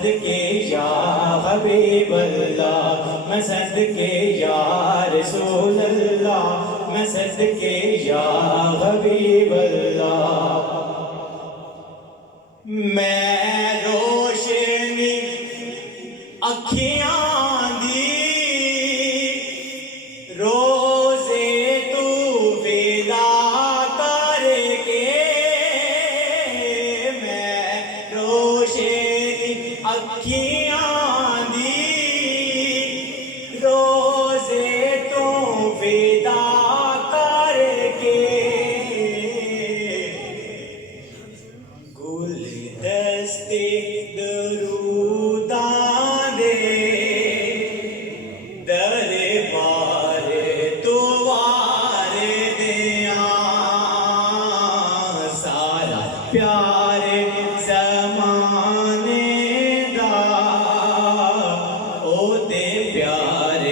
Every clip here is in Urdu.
صدقے یا حبیب اللہ، میں صدقے یا رسول اللہ، میں صدقے یا حبیب اللہ، میں روشنی اکھیاں دی روزے تو ویلا کر کے، میں روشنی اکھیاں دی روزے تو ویلا کر کے، گل دستے دروداں دے دربار تو وار دیاں، سارا پیار زمانے دا او تے پیار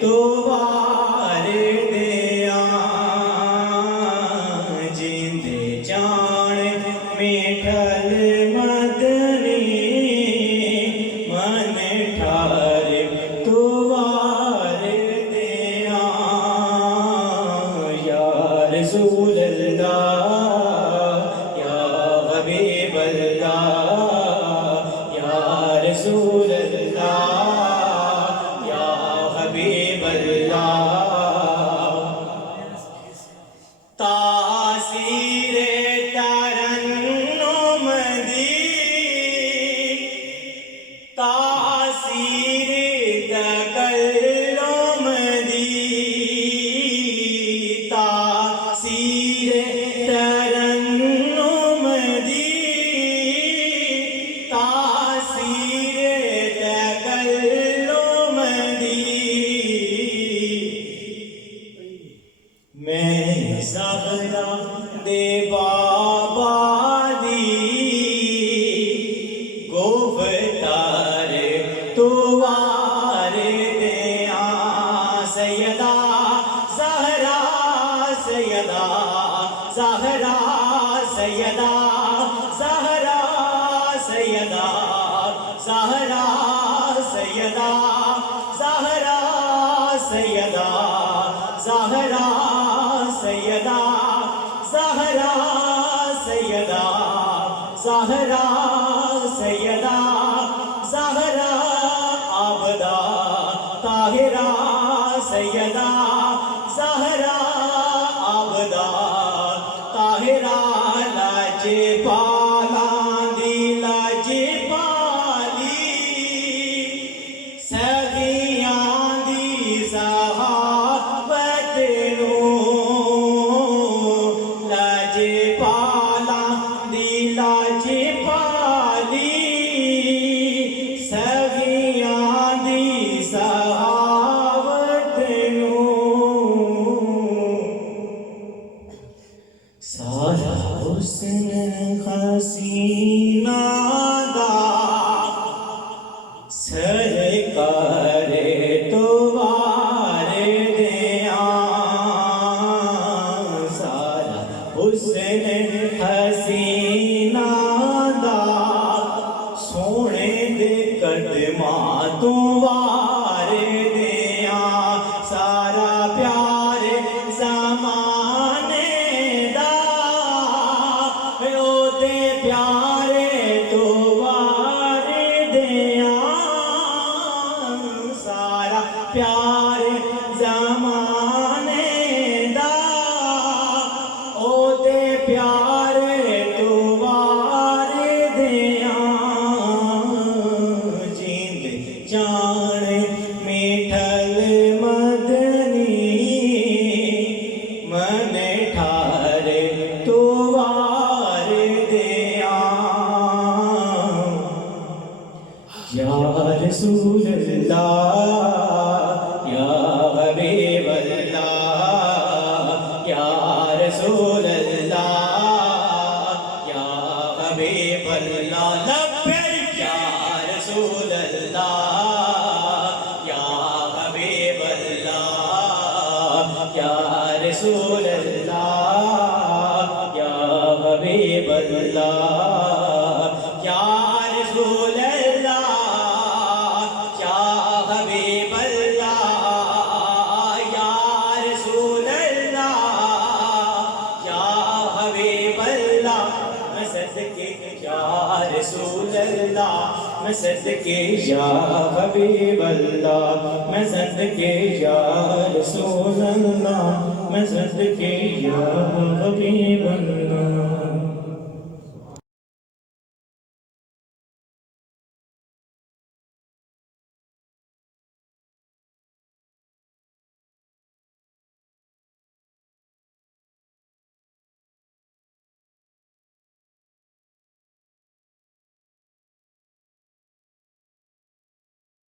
تو وار دیاں، جیندے جان میٹھل مدنی من ٹھار تو وار دیاں، یا رسول اللہ یا حبیب اللہ، یا رسول اللہ یا حبیب اللہ، تاثیر ترنم دی، تاثیر تکلم دی، تاثیر ترنم دی، تاثیر تکلم دی، میں زہرا دے بابا دی گفتار تو وار دیاں، سیدہ زہرا سیدہ زہرا سیدہ زہرا سیدہ زہرا سیدہ زہرا سیدہ زہرا سیدہ زہرا سیدہ زہرا سیدہ زہرا عابدہ طاہرہ سیدہ زہرا عابدہ طاہرہ، لاج پالاں دی لاج پالی، سخیاں دی صحابت نوں، لاج پالاں دی لاج پالی، سخیاں دی صحابت نوں، سارا حسن حسینہ دا سرکار تو وار دیاں، سارا حسن حسینہ دا سونے دے قدماں تو وار دیاں، سارا پیار زمانے دا او تے پیارے تو وار دیاں، سارا پیار زمانے دا او تے پیارے تو وار دیاں، جیند جان میٹھل مدنی من ٹھار تو وار دیاں، یا رسول اللہ یا حبیب اللہ، یا رسول اللہ یا حبیب اللہ، لبیک یا رسول اللہ یا حبیب اللہ، یا رسول اللہ یا حبیب اللہ، یا رسول اللہ میں صدقے یا حبیب اللہ، میں صدقے یا رسول اللہ، میں صدقے یا حبیب اللہ.